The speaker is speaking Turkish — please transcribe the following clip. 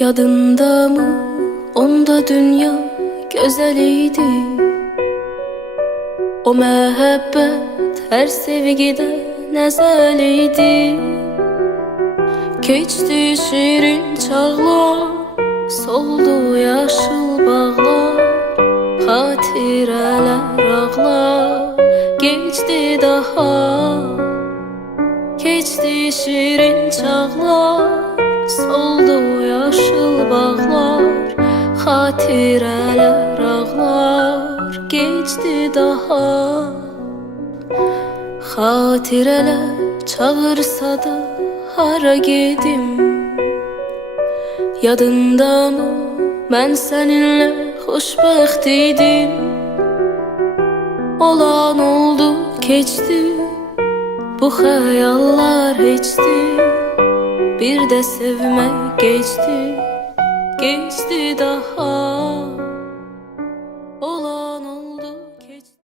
Yadında mı onda dünya güzeliydi? O mehabbet her sevgide nezeliydi. Keçdi şirin çağlar, soldu yaşıl bağlar, xatirələr ağlar, geçdi daha. Keçdi şirin çağlar, soldu yaşıl bağlar, xatirələr ağlar, geçdi daha. Xatirələr çağırsa da hara gedim? Yadında mı mən səninlə xoşbəxt idim? Olan oldu, keçdi, bu xəyallar heçdi. Bir də sevmək geçdi, geçdi daha.